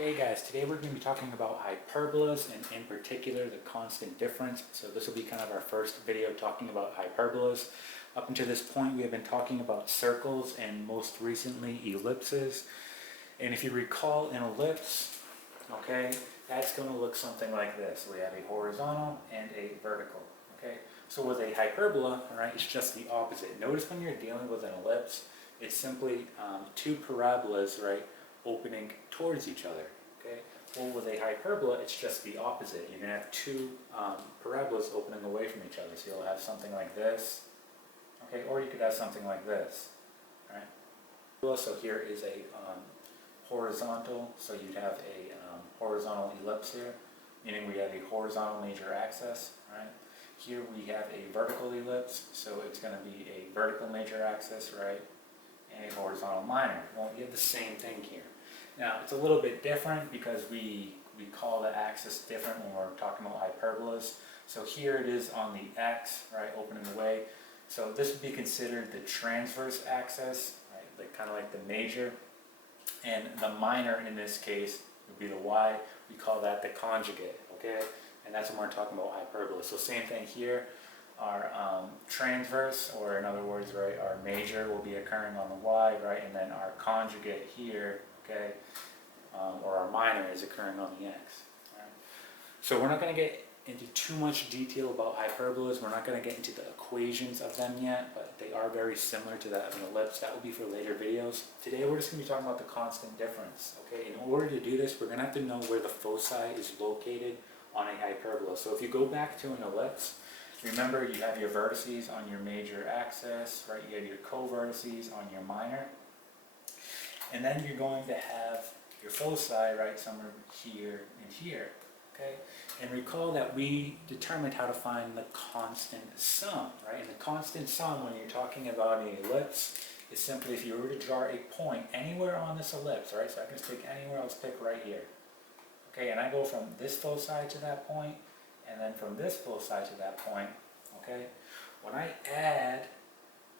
Okay guys, today we're going to be talking about hyperbolas and in particular the constant difference. So this will be kind of our first video talking about hyperbolas. Up until this point we have been talking about circles and most recently ellipses. And if you recall an ellipse, okay, that's going to look something like this. We have a horizontal and a vertical, okay? So with a hyperbola, all right, it's just the opposite. Notice when you're dealing with an ellipse, it's simply two parabolas, right, opening towards each other, okay? Well, with a hyperbola, it's just the opposite. You're going to have two parabolas opening away from each other. So you'll have something like this, okay, or you could have something like this, right? So here is a horizontal, so you'd have a horizontal ellipse here, meaning we have a horizontal major axis, right? Here we have a vertical ellipse, so it's going to be a vertical major axis, right? And a horizontal minor. Well, you have the same thing here. Now, it's a little bit different because we call the axis different when we're talking about hyperbolas. So here it is on the x, right, opening away. So this would be considered the transverse axis, right, like kind of like the major. And the minor in this case would be the y. We call that the conjugate, okay? And that's when we're talking about hyperbola. So same thing here. Our transverse, or in other words, right, our major will be occurring on the y, right, and then our conjugate here, okay, or our minor is occurring on the x. Right? So we're not going to get into too much detail about hyperbolas. We're not going to get into the equations of them yet, but they are very similar to that of an ellipse. That will be for later videos. Today we're just going to be talking about the constant difference. Okay, in order to do this, we're going to have to know where the foci is located on a hyperbola. So if you go back to an ellipse, remember you have your vertices on your major axis, right? You have your co-vertices on your minor. And then you're going to have your foci, right, somewhere here and here, okay? And recall that we determined how to find the constant sum, right? And the constant sum when you're talking about an ellipse is simply if you were to draw a point anywhere on this ellipse, right? So I can just pick anywhere, let's pick right here. Okay, and I go from this foci to that point, and then from this foci to that point, okay? When I add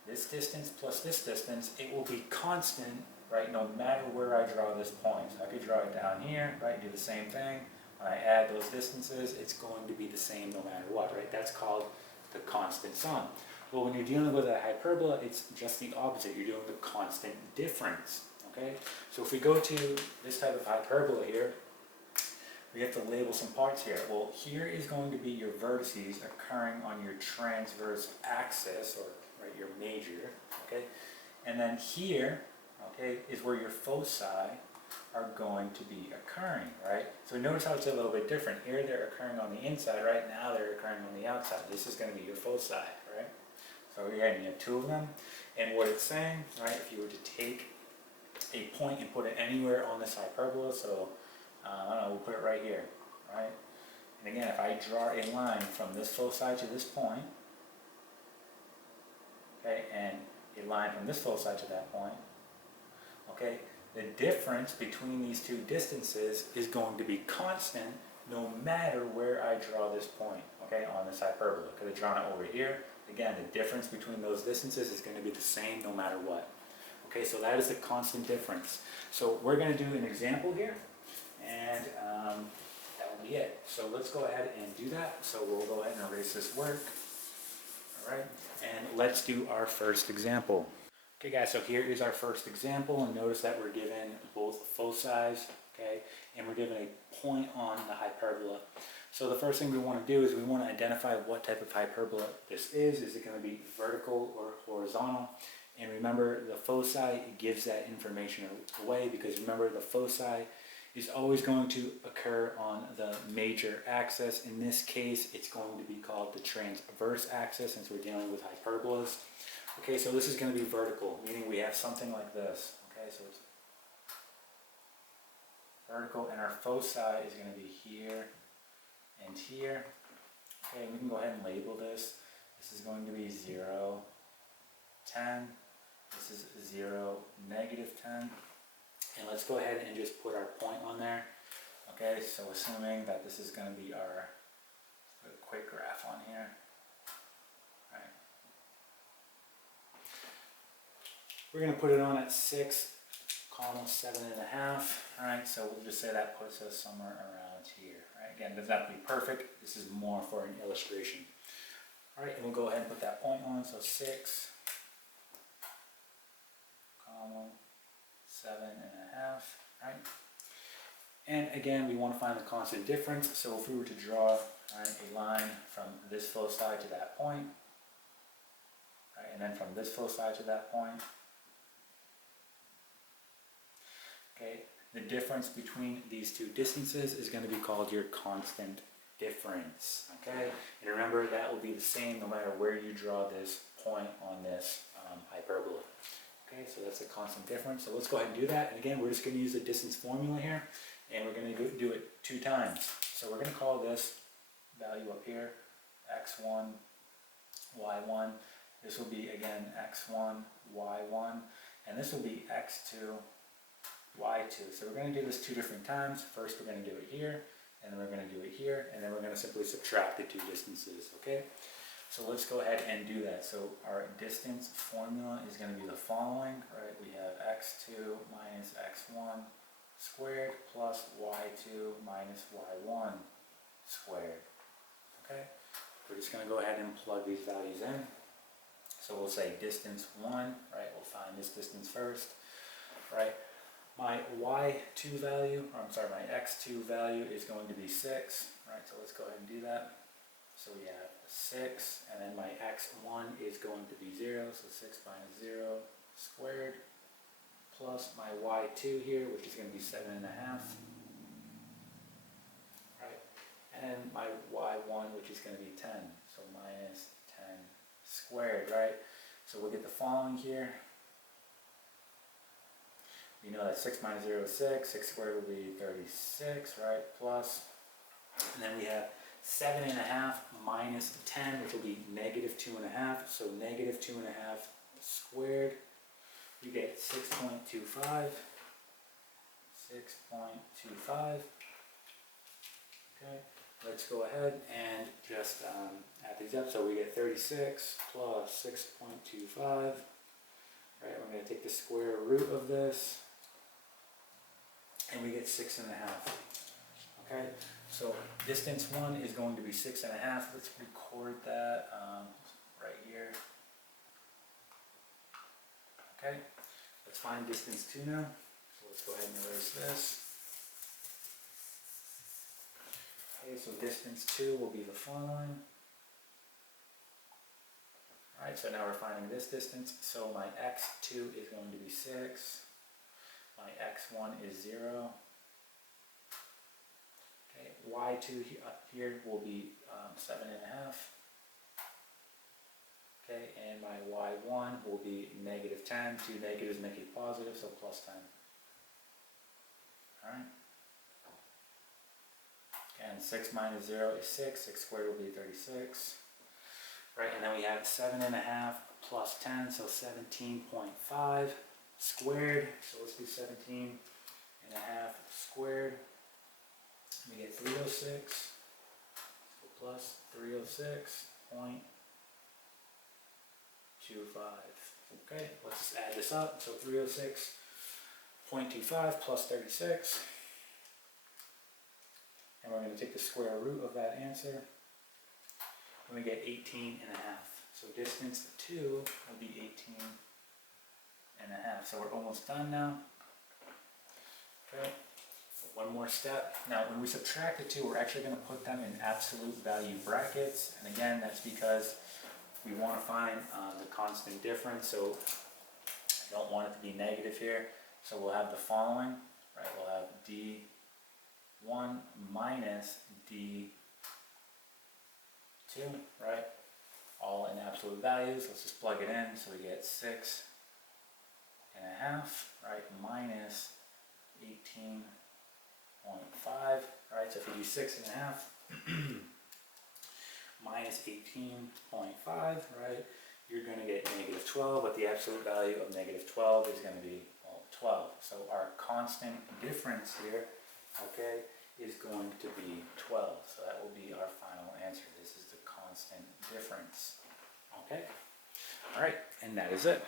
this distance plus this distance, it will be constant, right, no matter where I draw this point. So I could draw it down here, right, do the same thing. When I add those distances, it's going to be the same no matter what, right? That's called the constant sum. Well, when you're dealing with a hyperbola, it's just the opposite. You're doing the constant difference, okay? So if we go to this type of hyperbola here, we have to label some parts here. Well, here is going to be your vertices occurring on your transverse axis, or right, your major, okay? And then here, okay, is where your foci are going to be occurring, right? So notice how it's a little bit different. Here they're occurring on the inside, right? Now they're occurring on the outside. This is going to be your foci, right? So again, you have two of them. And what it's saying, right, if you were to take a point and put it anywhere on this hyperbola, so I don't know, we'll put it right here, right? And again, if I draw a line from this foci to this point, okay, and a line from this foci to that point, okay, the difference between these two distances is going to be constant no matter where I draw this point, okay, on this hyperbola. Could have drawn it over here. Again, the difference between those distances is going to be the same no matter what. Okay, so that is the constant difference. So we're going to do an example here. And that will be it. So let's go ahead and do that. So we'll go ahead and erase this work. All right. And let's do our first example. Okay guys, so here is our first example, and notice that we're given both foci, okay, and we're given a point on the hyperbola. So the first thing we want to do is we want to identify what type of hyperbola this is. Is it going to be vertical or horizontal? And remember, the foci gives that information away, because remember, the foci is always going to occur on the major axis. In this case, it's going to be called the transverse axis, since we're dealing with hyperbolas. Okay, so this is going to be vertical, meaning we have something like this. Okay, so it's vertical, and our foci is going to be here and here. Okay, we can go ahead and label this. This is going to be 0, 10. This is 0, negative 10. And let's go ahead and just put our point on there. Okay, so assuming that this is going to be our quick graph on here. Right. We're going to put it on at 6 comma 7.5. All right, so we'll just say that puts us somewhere around here. All right, again, it doesn't have to be perfect. This is more for an illustration. All right, and we'll go ahead and put that point on. So 6, comma 7.5. Right. And again, we want to find the constant difference. So if we were to draw a line from this foci to that point, right, and then from this foci to that point, okay, the difference between these two distances is going to be called your constant difference. Okay, and remember that will be the same no matter where you draw this point on this hyperbola. Okay, so that's a constant difference. So let's go ahead and do that. And again, we're just going to use the distance formula here, and we're going to do it 2 times. So we're going to call this value up here x1, y1. This will be, again, x1, y1, and this will be x2, y2. So we're going to do this 2 different times. First, we're going to do it here, and then we're going to do it here, and then we're going to simply subtract the 2 distances, okay? So let's go ahead and do that. So our distance formula is going to be the following, right? We have x2 minus x1 squared plus y2 minus y1 squared. Okay? We're just going to go ahead and plug these values in. So we'll say distance 1, right? We'll find this distance first, right? My y2 value, or I'm sorry, my x2 value is going to be 6, right? So let's go ahead and do that. So we have 6, and then my x1 is going to be 0, so 6 minus 0 squared, plus my y2 here, which is going to be 7.5, right? And my y1, which is going to be 10, so minus 10 squared, right? So we'll get the following here. We know that 6 minus 0 is 6, 6 squared will be 36, right? Plus, and then we have 7.5 minus 10, which will be negative 2.5. So negative 2.5 squared, we get 6.25. 6.25. Okay, let's go ahead and just add these up. So we get 36 plus 6.25. Right, we're going to take the square root of this, and we get 6.5. Okay, so distance 1 is going to be 6.5. Let's record that right here. Okay, let's find distance 2 now. So let's go ahead and erase this. Okay, so distance 2 will be the following. Alright, so now we're finding this distance. So my x2 is going to be 6. My x1 is 0. Okay, y2 here will be 7.5. Okay, and my y1 will be negative 10. 2 negatives make it positive, so plus 10. Alright. And 6 minus 0 is 6. 6 squared will be 36. Right, and then we have 7.5 plus 10, so 17.5 squared. So let's do 17.5 squared. We get 306. So plus 306.25. Okay, let's add this up. So 306.25 plus 36. And we're going to take the square root of that answer. And we get 18.5. So distance 2 will be 18.5. So we're almost done now. Okay. One more step. Now when we subtract the 2, we're actually going to put them in absolute value brackets. And again, that's because we want to find the constant difference. So I don't want it to be negative here. So we'll have the following. Right. We'll have D1 minus D2, right? All in absolute values. Let's just plug it in. So we get 6.5, right? Minus 18.5, right? So if you do 6.5 minus 18.5, right? You're going to get negative 12, but the absolute value of negative 12 is going to be, well, 12. So our constant difference here, okay, is going to be 12. So that will be our final answer. This is the constant difference. Okay? All right, and that is it.